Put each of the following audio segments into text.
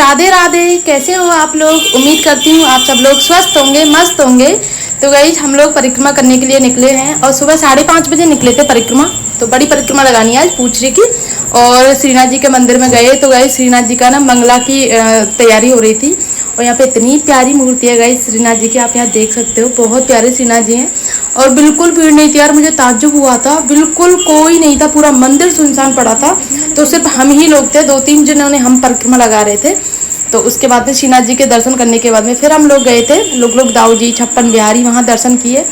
राधे राधे। कैसे हो आप लोग? उम्मीद करती हूँ आप सब लोग स्वस्थ होंगे, मस्त होंगे। तो गाइस हम लोग परिक्रमा करने के लिए निकले हैं और सुबह 5:30 बजे निकले थे परिक्रमा। तो बड़ी परिक्रमा लगानी है आज पूछरी की। और श्रीनाथ जी के मंदिर में गए तो गाइस श्रीनाथ जी का ना मंगला की तैयारी हो रही थी। और यहाँ पे इतनी प्यारी मूर्ति है गाइस श्रीनाथ जी की, आप यहाँ देख सकते हो। बहुत प्यारे श्रीनाथ जी हैं और बिल्कुल भीड़ नहीं थी यार। मुझे ताज्जुब हुआ था, बिल्कुल कोई नहीं था, पूरा मंदिर सुनसान पड़ा था। तो सिर्फ हम ही लोग थे, 2-3 जिन्होंने हम परिक्रमा लगा रहे थे। तो उसके बाद में श्रीनाथ जी के दर्शन करने के बाद में फिर हम लोग गए थे लोग दाऊ जी, छप्पन बिहारी, वहाँ दर्शन किए।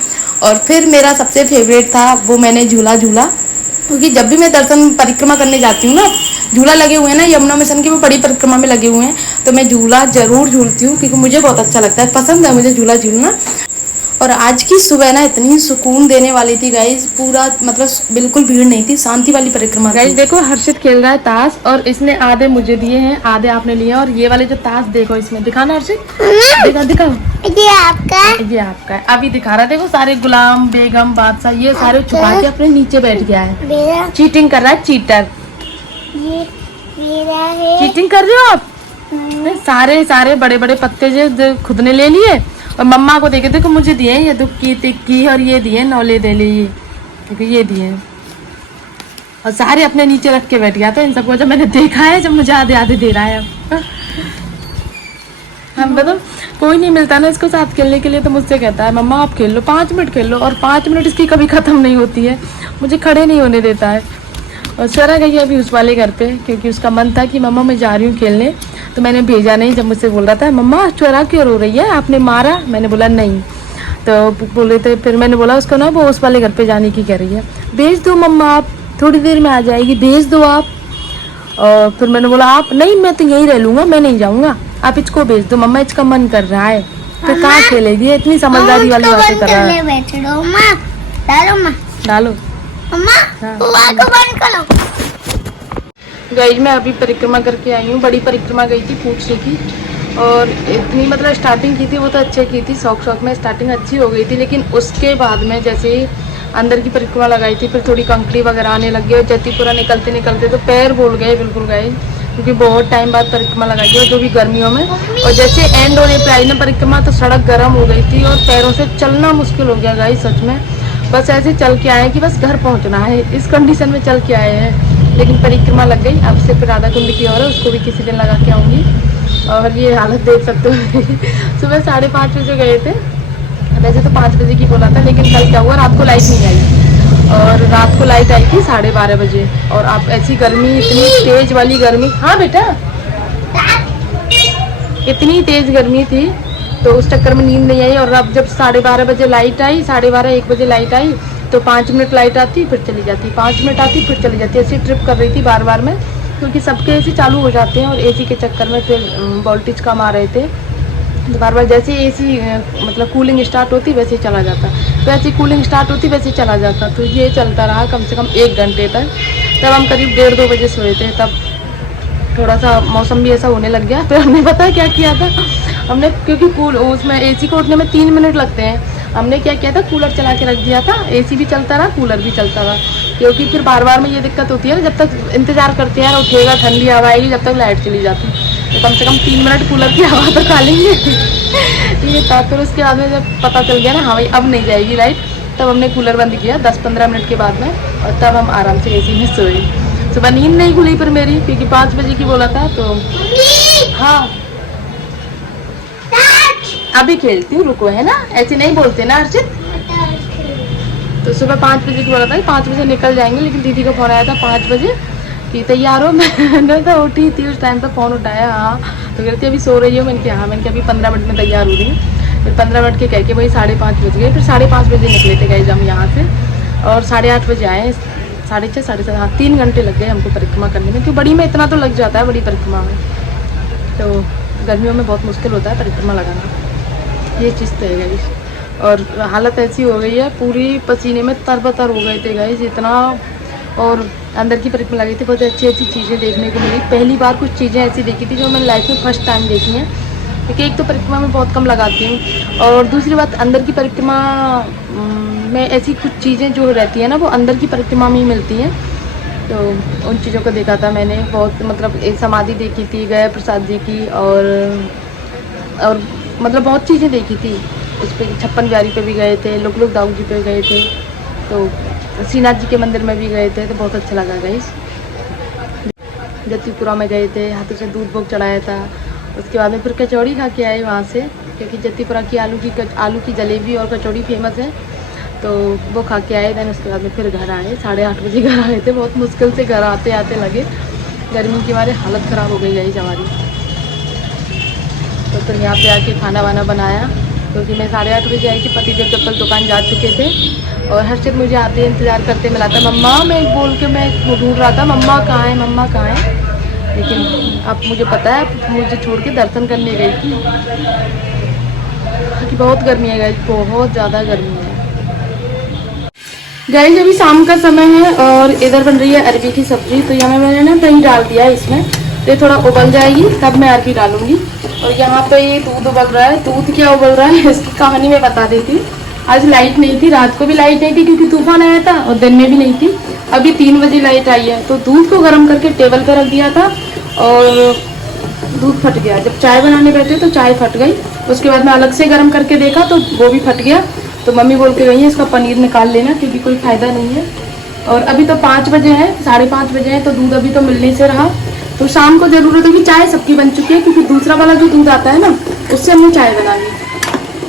और फिर मेरा सबसे फेवरेट था वो, मैंने झूला झूला। क्योंकि जब भी मैं दर्शन परिक्रमा करने जाती हूँ ना, झूला लगे हुए हैं ना यमुना मिशन की वो बड़ी परिक्रमा में लगे हुए हैं, तो मैं झूला जरूर झूलती हूँ क्योंकि मुझे बहुत अच्छा लगता है, पसंद है मुझे झूला झूलना। और आज की सुबह ना इतनी सुकून देने वाली थी गाइज, पूरा मतलब बिल्कुल भीड़ नहीं थी, शांति वाली परिक्रमा। गाइज देखो हर्षित खेल रहा है ताश और इसने आधे मुझे दिए हैं, आधे आपने लिए। और ये वाले जो ताश देखो इसमें, दिखाना हर्षित, दिखा दिखाओ। ये आपका है? ये आपका है, अभी दिखा रहा है। देखो सारे गुलाम बेगम बादशाह ये सारे छुपा के अपने नीचे बैठ गया है। मेरा चीटिंग कर रहा है, चीटर। ये मेरा है। चीटिंग कर रहे हो आप। सारे सारे बड़े बड़े पत्ते जो खुद ने ले लिए और मम्मा को देखे, देखो मुझे दिए ये दुख की तिक्की और ये दिए नौले दे लिए, देखो ये दिए। और सारे अपने नीचे रख के बैठ गया था। इन सबको जब मैंने देखा है, जब मुझे आधे आधे दे रहा है अब। हम बताओ कोई नहीं मिलता ना इसको साथ खेलने के लिए, तो मुझसे कहता है मम्मा आप खेल लो, 5 मिनट खेल लो। और 5 मिनट इसकी कभी खत्म नहीं होती है, मुझे खड़े नहीं होने देता है। और स्वरा गई अभी उस वाले घर पे क्योंकि उसका मन था कि मम्मा मैं जा रही हूँ खेलने, तो मैंने भेजा नहीं। जब मुझसे बोल रहा था मम्मा स्वरा क्यों रो रही है, आपने मारा? मैंने बोला नहीं। तो बोल रहे थे, फिर मैंने बोला उसको ना वो उस वाले घर पे जाने की कह रही है, भेज दो मम्मा आप, थोड़ी देर में आ जाएगी, भेज दो आप। और फिर मैंने बोला आप नहीं, मैं तो यहीं रह लूँगा, मैं नहीं जाऊँगा, आप इसको भेज दो मम्मा, इसका मन कर रहा है। फिर कहाँ खेलेगी, इतनी समझदारी वाली बातें कर रहा है। डालो बुआ को बंद करो। गाइज मैं अभी परिक्रमा करके आई हूँ, बड़ी परिक्रमा गई थी पूछने की। और इतनी मतलब स्टार्टिंग की थी वो तो अच्छे की थी, शौक में स्टार्टिंग अच्छी हो गई थी। लेकिन उसके बाद में जैसे ही अंदर की परिक्रमा लगाई थी, फिर थोड़ी कंकड़ी वगैरह आने लगी और जतीपुरा निकलते निकलते तो पैर बोल गए बिल्कुल गाइज, क्योंकि बहुत टाइम बाद परिक्रमा लगाई थी और जो भी गर्मियों में। और जैसे एंड होने पे आई ना परिक्रमा तो सड़क गर्म हो गई थी और पैरों से चलना मुश्किल हो गया गाइज सच में। बस ऐसे चल के आए कि बस घर पहुँचना है, इस कंडीशन में चल के आए हैं। लेकिन परिक्रमा लग गई। अब सिर्फ राधा कुंड की और है, उसको भी किसी दिन लगा के आऊँगी। और ये हालत देख सकते हो। सुबह 5:30 बजे गए थे, वैसे तो 5 बजे की बोला था, लेकिन कल क्या हुआ रात को लाइट नहीं आई और रात को लाइट आई थी 12:30 बजे। और आप ऐसी गर्मी, इतनी तेज वाली गर्मी, हाँ बेटा इतनी तेज गर्मी थी तो उस चक्कर में नींद नहीं आई। और अब जब 12:30 बजे लाइट आई, 12:30-1 बजे लाइट आई तो 5 मिनट लाइट आती फिर चली जाती, 5 मिनट आती फिर चली जाती, ऐसी ट्रिप कर रही थी बार बार में, क्योंकि सबके एसी चालू हो जाते हैं और एसी के चक्कर में फिर वोल्टेज कम आ रहे थे। तो बार बार जैसे एसी मतलब कूलिंग स्टार्ट होती वैसे ही चला जाता, वैसे कूलिंग स्टार्ट होती वैसे ही चला जाता। तो ये चलता रहा कम से कम 1 घंटे तक। तब हम करीब 1:30-2 बजे सोए थे। तब थोड़ा सा मौसम भी ऐसा होने लग गया। फिर हमने पता क्या किया था, हमने क्योंकि उसमें एसी को उठने में 3 मिनट लगते हैं, हमने क्या किया था कूलर चला के रख दिया था। एसी भी चलता रहा, कूलर भी चलता रहा, क्योंकि फिर बार बार में ये दिक्कत होती है ना, जब तक इंतजार करते हैं उठेगा ठंडी हवा आएगी, जब तक लाइट चली जाती, तो कम से कम 3 मिनट कूलर की हवा तो खा लेंगे। ये था। फिर उसके बाद में जब पता चल गया ना हाँ भाई अब नहीं जाएगी लाइट, तब हमने कूलर बंद किया 10-15 मिनट के बाद में, और तब हम आराम से एसी में सोए। सुबह नींद नहीं खुली पर मेरी, क्योंकि 5 बजे की बोला था। तो हाँ अभी खेलती हूँ, रुको, है ना, ऐसे नहीं बोलते ना अर्चित। तो सुबह 5 बजे की बोला था कि 5 बजे निकल जाएंगे, लेकिन दीदी का फ़ोन आया था 5 बजे कि तैयार हो। मैंने तो उठी थी उस टाइम पर, फ़ोन उठाया, हाँ तो कहती अभी सो रही हो। मैंने कहा हाँ, मैंने कहा अभी 15 मिनट में तैयार हो रही हूँ। फिर 15 मिनट के कह के वही 5:30 बज गए। फिर 5:30 बजे निकले थे गाइस हम यहाँ से, और 8:30 बजे आए, 6:30 7:30, हाँ 3 घंटे लग गए हमको परिक्रमा करने में, क्योंकि बड़ी में इतना तो लग जाता है बड़ी परिक्रमा में। तो गर्मियों में बहुत मुश्किल होता है परिक्रमा लगाना, ये चीज़ तो है गाइस। और हालत ऐसी हो गई है, पूरी पसीने में तरबतर हो गए थे गाइस इतना। और अंदर की परिक्रमा लगी थी, बहुत अच्छी अच्छी चीज़ें देखने को मिली। पहली बार कुछ चीज़ें ऐसी देखी थी जो मैंने लाइफ में फर्स्ट टाइम देखी हैं, क्योंकि एक तो परिक्रमा में बहुत कम लगाती हूँ, और दूसरी बात अंदर की परिक्रमा में ऐसी कुछ चीज़ें जो रहती हैं ना वो अंदर की परिक्रमा में ही मिलती हैं। तो उन चीज़ों को देखा था मैंने। बहुत मतलब एक समाधि देखी थी गया प्रसाद जी की, और मतलब बहुत चीज़ें देखी थी। उस पर 56 ब्यारी पे भी गए थे, लोग दाऊ जी पे गए थे, तो श्रीनाथ जी के मंदिर में भी गए थे, तो बहुत अच्छा लगा गाइस। जतीपुरा में गए थे, हाथों से दूध भोग चढ़ाया था। उसके बाद में फिर कचौड़ी खा के आए वहाँ से, क्योंकि जतीपुरा की आलू की जलेबी और कचौड़ी फेमस है, तो वो खा के आए। देन उसके बाद में फिर घर आए, 8:30 बजे घर आए थे। बहुत मुश्किल से घर आते आते लगे, गर्मी की हमारे हालत ख़राब हो गई गाइस हमारी। तो फिर यहाँ पे आके खाना वाना बनाया, क्योंकि मैं 8:30 बजे आई थी। पतिदेव चप्पल दुकान जा चुके थे, और हर्षित मुझे आते इंतज़ार करते मिला था। मम्मा मैं बोल के मैं ढूंढ रहा था, मम्मा कहाँ है, मम्मा कहाँ है। लेकिन अब मुझे पता है, मुझे छोड़ के दर्शन करने गई थी, क्योंकि बहुत गर्मी है गाइस, बहुत ज़्यादा गर्मी है गाइस। अभी शाम का समय है और इधर बन रही है अरबी की सब्जी। तो यहाँ मैंने ना दही डाल दिया है इसमें, तो थोड़ा उबल जाएगी तब मैं अरबी डालूंगी। और यहाँ पे ये दूध उबल रहा है। दूध क्या उबल रहा है इसकी कहानी मैं बता देती हूँ। आज लाइट नहीं थी, रात को भी लाइट नहीं थी क्योंकि तूफान आया था, और दिन में भी नहीं थी। अभी 3 बजे लाइट आई है, तो दूध को गर्म करके टेबल पर रख दिया था, और दूध फट गया। जब चाय बनाने बैठे तो चाय फट गई। उसके बाद मैं अलग से गर्म करके देखा तो वो भी फट गया। तो मम्मी बोल के गई है इसका पनीर निकाल लेना, क्योंकि कोई फ़ायदा नहीं है। और अभी तो 5 बजे हैं, 5:30 बजे हैं, तो दूध अभी तो मिलने से रहा। तो शाम को ज़रूरत होगी। चाय सबकी बन चुकी है, क्योंकि दूसरा वाला जो दूध आता है ना, उससे हमने चाय बना ली।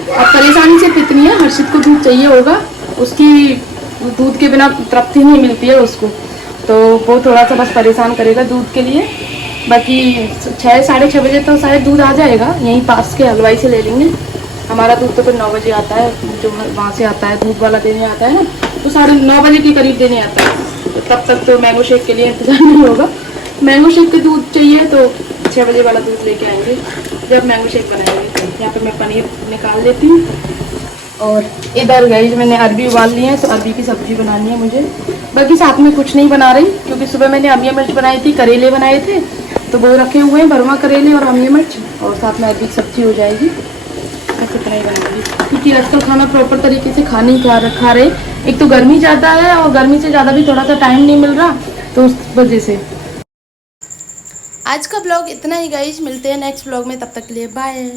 अब परेशानी सिर्फ इतनी है, हर्षित को दूध चाहिए होगा, उसकी दूध के बिना तृप्ति नहीं मिलती है उसको, तो वो थोड़ा सा बस परेशान करेगा दूध के लिए। बाकी 6 साढ़े 6 बजे तो शायद दूध आ जाएगा, यहीं पास के हलवाई से ले लेंगे। हमारा दूध तो फिर 9 बजे आता है, जो वहाँ से आता है दूध वाला देने आता है ना, तो 9:30 बजे के करीब देने आता है। तो तब तक तो मैंगो शेक के लिए इंतज़ार नहीं होगा। मैंगो शेक के दूध चाहिए तो 6 बजे वाला दूध लेके आएंगे जब मैंगो शेक बनाएंगे। यहाँ पे मैं पनीर निकाल लेती हूँ। और इधर गई मैंने अरबी उबाल ली है, तो अरबी की सब्ज़ी बनानी है मुझे। बाकी साथ में कुछ नहीं बना रही, क्योंकि सुबह मैंने अमिया मिर्च बनाई थी, करेले बनाए थे, तो वो रखे हुए हैं, भरवा करेले और अमिया मिर्च, और साथ में अरबी की सब्ज़ी हो जाएगी। कितना ही बनाएगी, क्योंकि आजकल खाना प्रॉपर तरीके से खा रहे। एक तो गर्मी ज़्यादा है, और गर्मी से ज़्यादा भी थोड़ा सा टाइम नहीं मिल रहा, तो उस वजह से। आज का ब्लॉग इतना ही गाइस, मिलते हैं नेक्स्ट ब्लॉग में, तब तक के लिए बाय।